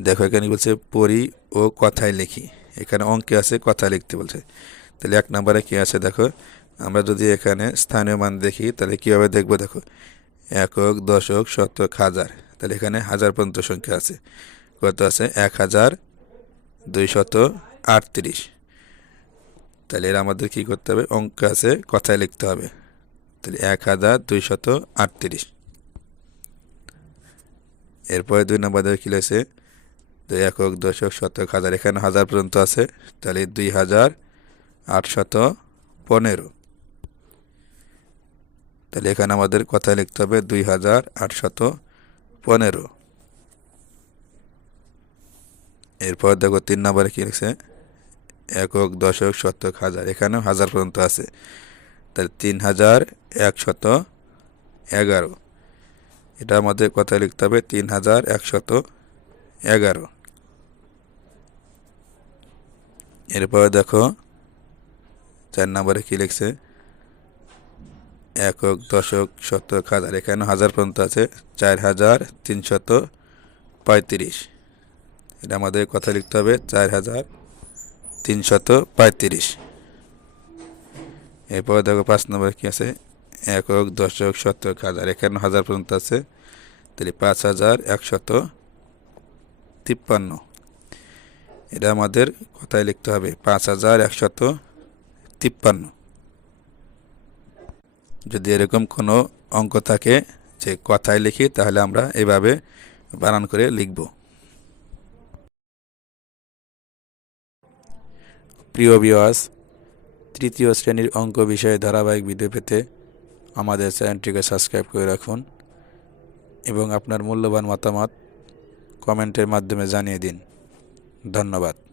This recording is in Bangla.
দেখো, এখানে বলছে পড়ি ও কথায় লিখি। এখানে অঙ্কে আছে কথা লিখতে বলছে। তাহলে এক নম্বরে কি আছে দেখো, আমরা যদি এখানে স্থানীয় মান দেখি, তাহলে কীভাবে দেখব দেখো? একক, দশক, শতক, হাজার। তাহলে এখানে হাজার পর্যন্ত সংখ্যা আছে। কত আছে? এক হাজার দুইশত আটত্রিশ। তাহলে এর আমাদের কী করতে হবে? অঙ্ক আছে, কথায় লিখতে হবে। তাহলে এক হাজার দুইশত আটত্রিশ। এরপরে দুই নম্বর কী রয়েছে দুই একক দশক শতক হাজার, এখানে হাজার পর্যন্ত আছে, তাহলে দুই হাজার আটশত পনেরো। তাহলে এখানে আমাদের কথায় লিখতে হবে দুই হাজার আটশত পনেরো। এরপর দেখো তিন নম্বরে কী লিখছে? একক দশক শতক হাজার, এখানেও হাজার পর্যন্ত আছে, তাহলে তিন হাজার একশত এগারো। এটা আমাদের কথায় লিখতে হবে তিন হাজার একশত এগারো। এরপরে দেখো চার নম্বরে কী লিখছে? একক, দশক, শতক, হাজার। এখানে হাজার পর্যন্ত আছে, চার হাজার তিনশত পঁয়ত্রিশ। এটা আমাদের কথা লিখতে হবে, চার হাজার তিনশত পঁয়ত্রিশ। এরপর দেখো পাঁচ নম্বরে কী আছে? একক, দশক, শতক, হাজার। এখানে হাজার পর্যন্ত আছে, তাহলে পাঁচ হাজার একশত তিপ্পান্ন। এটা আমাদের কথায় লিখতে হবে। পাঁচ হাজার একশত তিপ্পান্ন। যদি এরকম কোনো অঙ্ক থাকে যে কথায় লিখি, তাহলে আমরা এভাবে বানান করে লিখব। প্রিয় বিওয়াস তৃতীয় শ্রেণির অঙ্ক বিষয়ে ধারাবাহিক ভিডিও পেতে আমাদের চ্যানেলটিকে সাবস্ক্রাইব করে রাখুন এবং আপনার মূল্যবান মতামত কমেন্টের মাধ্যমে জানিয়ে দিন। धन्यवाद।